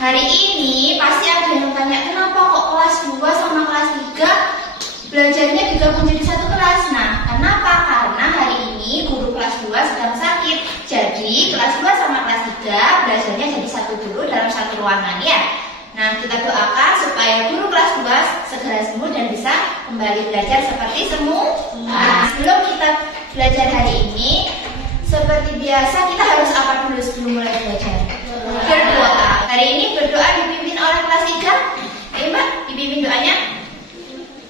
hari ini pasti ada yang tanya, kenapa kok kelas 2 sama kelas 3 belajarnya digabung jadi satu kelas? Nah, kenapa? Karena hari ini guru kelas 2 sedang sakit. Jadi kelas 2 sama kelas 3 belajarnya jadi satu dulu dalam satu ruangan ya. Nah, kita doakan supaya guru kelas 2 segera sembuh dan bisa kembali belajar seperti semula. Nah, sebelum kita belajar hari ini, seperti biasa kita harus apa dulu sebelum mulai belajar? Berdoa. Hari ini berdoa dipimpin oleh kelas 3. Ayo Mbak, dipimpin doanya.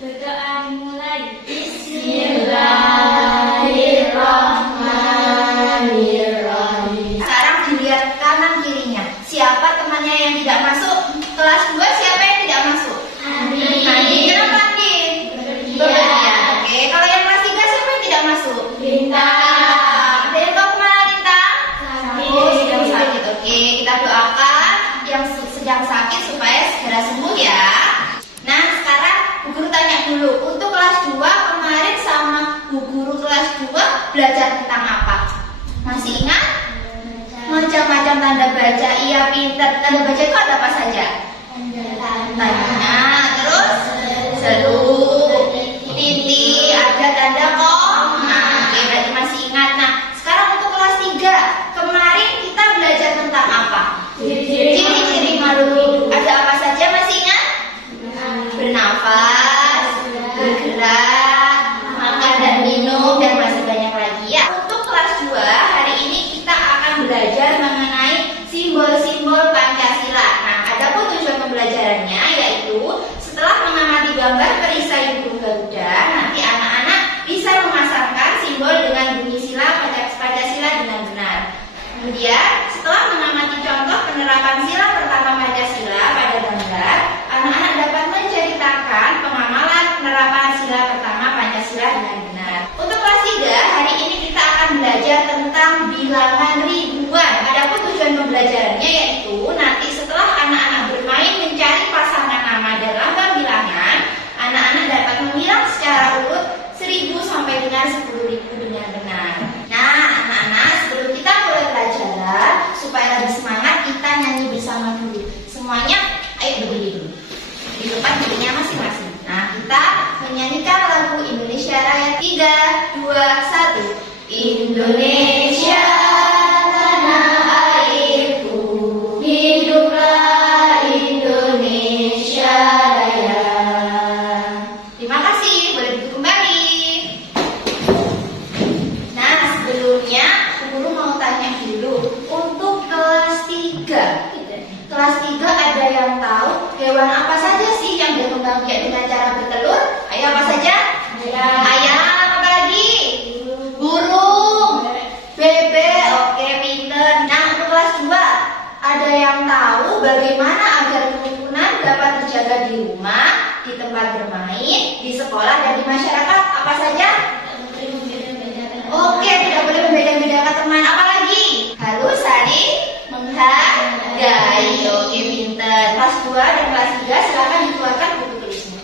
Berdoa dimulai. Bismillahirrahmanirrahim. Sekarang dilihat kanan kirinya. Siapa temannya yang tidak masuk? Kelas 2 siapa yang tidak masuk? Andi. Andi, kenapa Andi? Bekerja. Oke, kalau yang kelas 3 siapa yang tidak masuk? Lintang. Ada yang tahu kemana Lintang? Sakit. Oh, sedang sakit. Oke, kita doakan yang sedang sakit supaya segera sembuh ya. Nah, sekarang Bu Guru tanya dulu, untuk kelas 2 kemarin sama Bu Guru kelas 2 belajar tentang apa? Masih ingat? Macam-macam tanda baca. Iya, pintar. Tanda baca itu ada apa saja? Tanya, terus seru, titik, ada tanda koma. Oke, berarti masih ingat. Nah, sekarang untuk kelas 3 kemarin kita belajar tentang apa? Ciri-ciri makhluk hidup. Ada apa saja masih ingat? Bernafas, bergerak, makan dan minum, dan masih banyak lagi ya. Untuk kelas 2 hari ini kita akan belajar mengenai simbol-simbol Pancasila. Nah, adapun tujuan pembelajarannya yaitu setelah mengamati gambar perisai burung Garuda, nanti anak-anak bisa memasangkan simbol dengan bunyi sila Pancasila dengan benar. Kemudian setelah mengamati contoh penerapan sila pertama Pancasila pada gambar, anak-anak dapat menceritakan pengamalan penerapan sila pertama Pancasila dengan benar. Untuk kelas 3 hari ini kita akan belajar tentang bilangan ribuan. Adapun tujuan pembelajarannya yaitu nanti setelah anak-anak bermain mencari pasangan nama dan lambang bilangan, anak-anak dapat memilah secara urut 1000 sampai dengan 10.000 dengan benar. Nah, anak-anak, sebelum kita mulai pelajaran, supaya lebih semangat, kita nyanyi bersama dulu. Semuanya, ayo berdiri dulu. Di depan dirinya masing-masing. Nah, kita menyanyikan lagu Indonesia Raya. 3, 2, 1. Indonesia tanah airku, hiduplah Indonesia Raya. Terima kasih, boleh duduk kembali. Nah, sebelumnya Bu Guru mau tanya dulu, untuk kelas 3. Kelas 3 ada yang tahu hewan apa saja sih yang berkembang biak dengan cara bertelur? Ayo, apa saja? Ayam, apa lagi? Burung, bebek. Oke, pinter. Nah, untuk kelas 2 ada yang tahu bagaimana agar kerukunan dapat terjaga di rumah, di tempat bermain, di sekolah, dan di masyarakat? Apa saja? Oke, tidak boleh membeda-bedakan teman. Apa lagi? Harus saling menghargai. Oke, pinter. Kelas 2 dan kelas 3 silakan dikeluarkan buku tulisnya.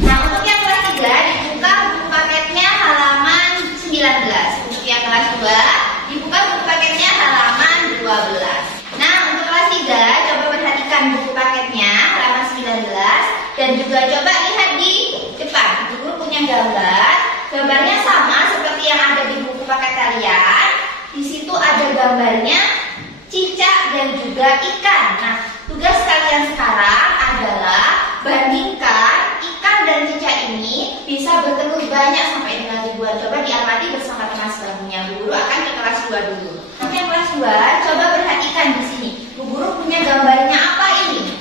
Nah, untuk yang kelas 3 dibuka buku paketnya halaman 19. Untuk yang kelas 2 dibuka buku paketnya halaman 12. Nah, untuk kelas 3 coba perhatikan buku paketnya halaman 19 dan juga coba lihat di depan. Guru punya gambar. Gambarnya sama seperti yang ada di buku paket kalian. Di situ ada gambarnya cicak dan juga ikan. Nah, tugas kalian sekarang adalah bandingkan ikan dan cicak ini bisa bertelur banyak sampai dengan ribuan. Coba diamati bersama teman sebelumnya. Bu Guru akan ke kelas 2 dulu. Untuk yang kelas 2, coba perhatikan di sini. Bu Guru punya gambarnya apa ini?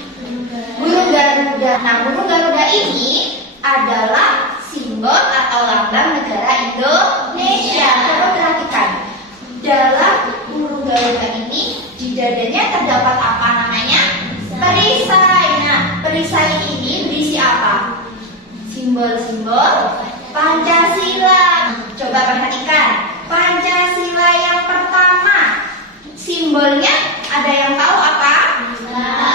Burung Garuda. Nah, burung Garuda ini adalah simbol atau lambang negara Indonesia. Coba perhatikan. Dalam burung Garuda ini di dadanya terdapat apa namanya? Perisai. Nah, perisai ini berisi apa? Simbol-simbol Pancasila. Coba perhatikan. Pancasila yang pertama, simbolnya ada yang tahu apa?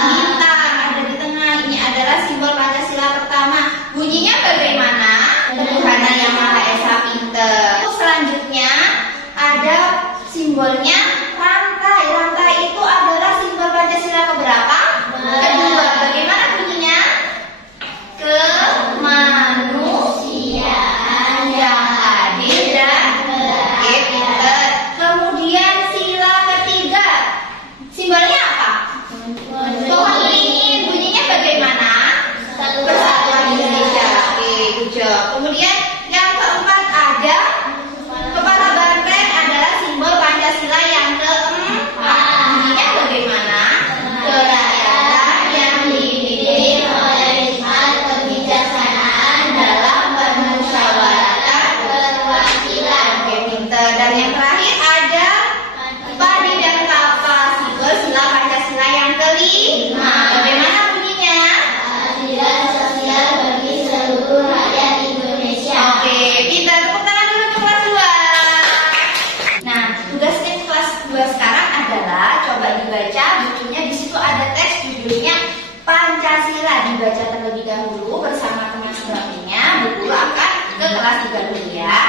Bintang. Ada di tengah. Ini adalah simbol Pancasila pertama. Bunyinya bagaimana? Tuhan Yang Maha Esa, pinter. Selanjutnya ada simbolnya rantai. coba dibaca bukunya. Di situ ada teks judulnya Pancasila. Dibaca terlebih dahulu bersama teman sebagainya. Bu Guru akan ke kelas 3 dulu ya.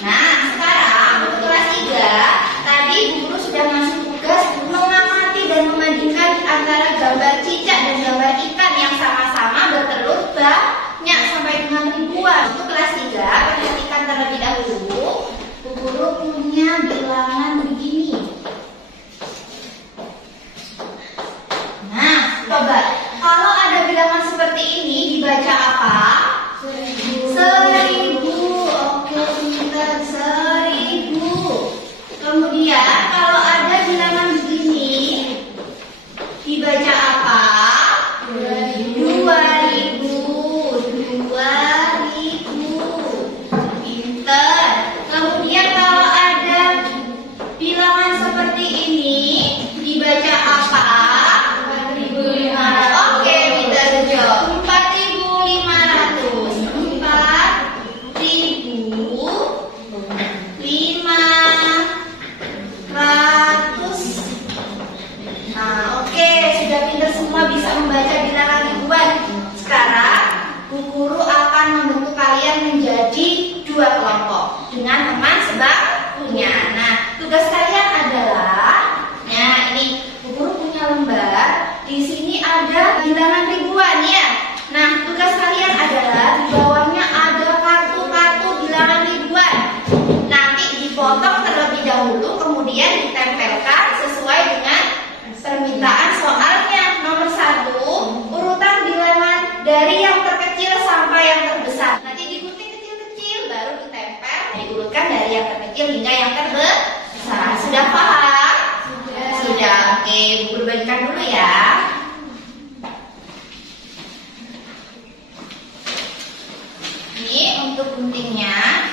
Nah, sekarang untuk kelas 3, tadi Bu Guru sudah ngasih tugas mengamati dan membandingkan antara gambar cicak dan gambar ikan yang sama-sama bertelur banyak sampai dengan ribuan. Untuk kelas 3, perhatikan terlebih dahulu. Bu Guru punya bilangan begini. Nah, coba kalau ada bilangan seperti ini dibaca apa? 1000. Oke, pintar, 1000. Kemudian kalau ada bilangan begini dibaca apa? 2000. 2000. Pintar. Kemudian kalau ada bilangan seperti ini dibaca apa? 4.500. Oke, pintar Jo. 4.500. 4.500. Nah, oke, sudah pintar semua, bisa membaca bilangan ribuan. Sekarang Bu Guru akan membentuk kalian menjadi 2 kelompok dengan teman sebangkunya. Nah, tugas kalian adalah, nah ini Bu Guru punya lembar. Di sini ada bilangan ribuan ya. Nah, tugas kalian adalah di bawahnya ada kartu-kartu bilangan ribuan. Nanti dipotong terlebih dahulu, kemudian ditempelkan sesuai dengan permintaan soalnya. Nomor 1, urutan bilangan dari yang terkecil sampai yang terbesar. Nanti digunting kecil-kecil, baru ditempel, diurutkan dari yang terkecil hingga yang terbesar. Sudah paham? Sudah. Oke, Bu Guru bagikan dulu ya. Ini untuk guntingnya.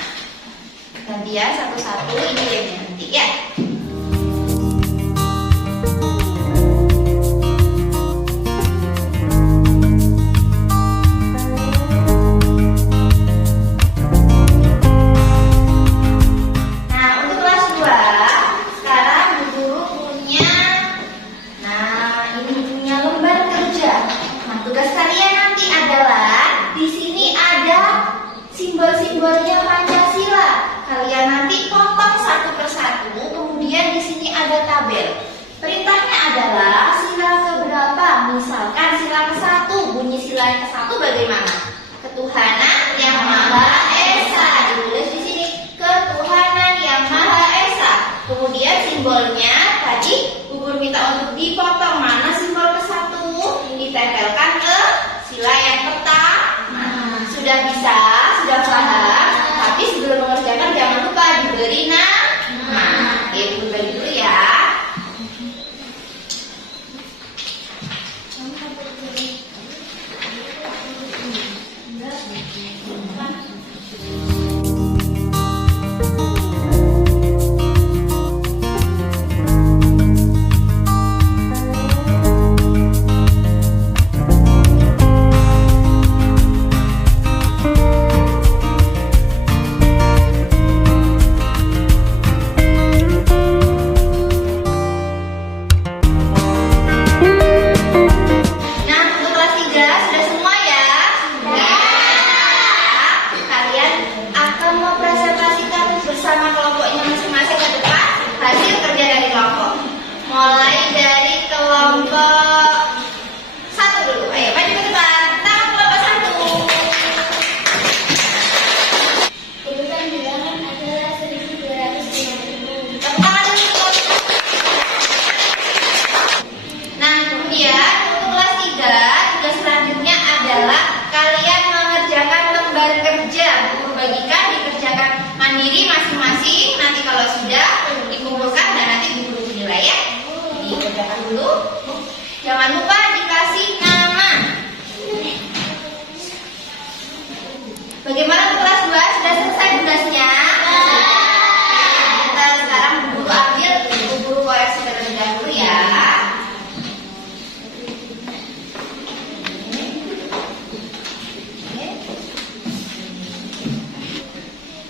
Gantian satu-satu, ini lemnya nanti ya. Nah, untuk kelas 2, sekarang Bu Guru punya, nah ini punya lembar kerja. Nah, tugas kalian nanti adalah di sini ada simbol-simbolnya Pancasila. Kalian nanti potong satu persatu, kemudian di sini ada tabel. Perintahnya adalah sila keberapa? Misalkan sila ke-1, bunyi sila yang ke-1 bagaimana? Ketuhanan yang Maha Esa. Ditulis di sini Ketuhanan yang Maha Esa. Kemudian simbolnya tadi Bu Guru minta untuk dipotong. Mana simbol ke-1? Ditempelkan ke sila yang pertama. Sudah bisa? Sudah paham? Tapi sebelum mengerjakan jangan lupa diberi nama. Oke, Bu Guru bagi dulu ya. dulu. Jangan lupa dikasih nama. Bagaimana untuk kelas 2? Sudah selesai tugasnya? Kita sekarang guru ambil, guru koreksi terlebih dahulu ya.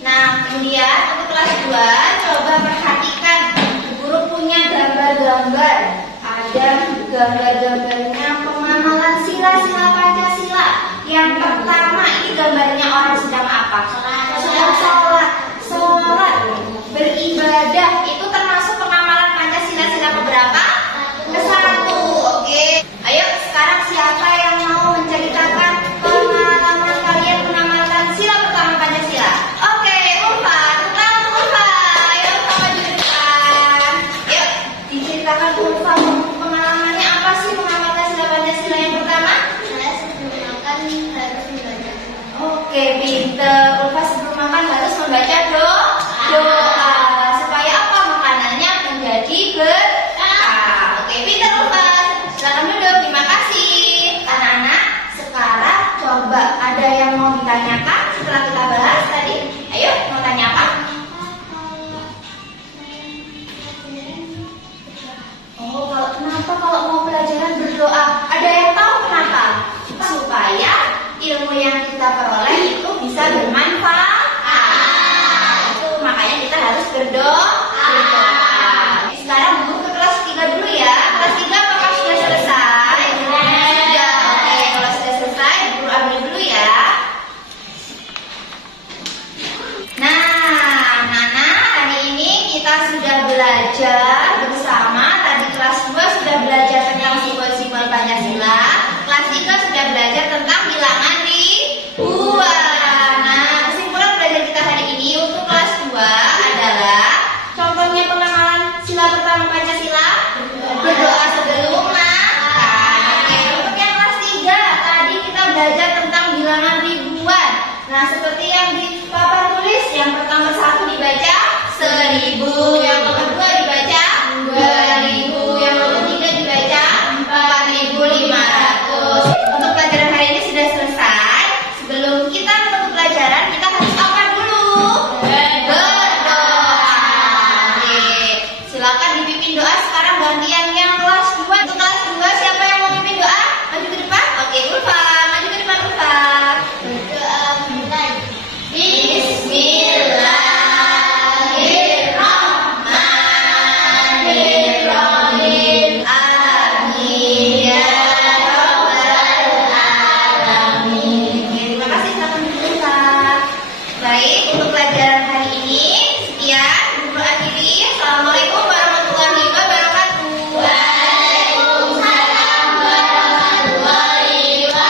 Nah, kemudian untuk kelas 2 coba perhatikan, guru punya gambar-gambar ada gambar-gambarnya pengamalan sila-sila Pancasila. Yang pertama ini gambarnya orang sedang apa? Sedang sholat, beribadah. Itu termasuk pengamalan Pancasila sila keberapa? Ke-1. Oke. Ayo sekarang siapa yang mau menceritakan pengalaman kalian mengamalkan sila pertama Pancasila? Oke, Ulfa. Ayo sama di depan. Yuk, diceritakan Ulfa pengalamannya apa sih mengamalkan sila Pancasila yang pertama? Saya sebelum makan harus membaca. Oke, pinter. Ulfa sebelum makan harus membaca doa supaya apa? Makanannya menjadi berkah. Oke, pinter Ulfa. Silakan duduk. Terima kasih. Anak-anak, sekarang coba ada yang mau ditanyakan setelah kita bahas tadi? Ayo, mau tanya apa? Oh, kenapa kalau mau pelajaran berdoa? Ada yang tahu kenapa? Supaya ilmu yang kita peroleh itu bisa bermanfaat. Itu makanya kita harus berdoa. Sekarang dulu ke kelas 3 dulu ya. Kelas 3 apakah sudah selesai? Sudah. Oke, kalau sudah selesai, guru ambil dulu ya. Nah, Nana, hari ini kita sudah belajar bersama. Tadi kelas 2 sudah belajar tentang simbol-simbol Pancasila. Kelas 3 sudah belajar tentang bilangan ribuan. Nah, kesimpulan belajar kita hari ini untuk kelas 2 adalah contohnya pengamalan sila pertama Pancasila, berdoa sebelum makan. Oke, untuk yang kelas 3 tadi kita belajar tentang bilangan ribuan. Nah, seperti yang di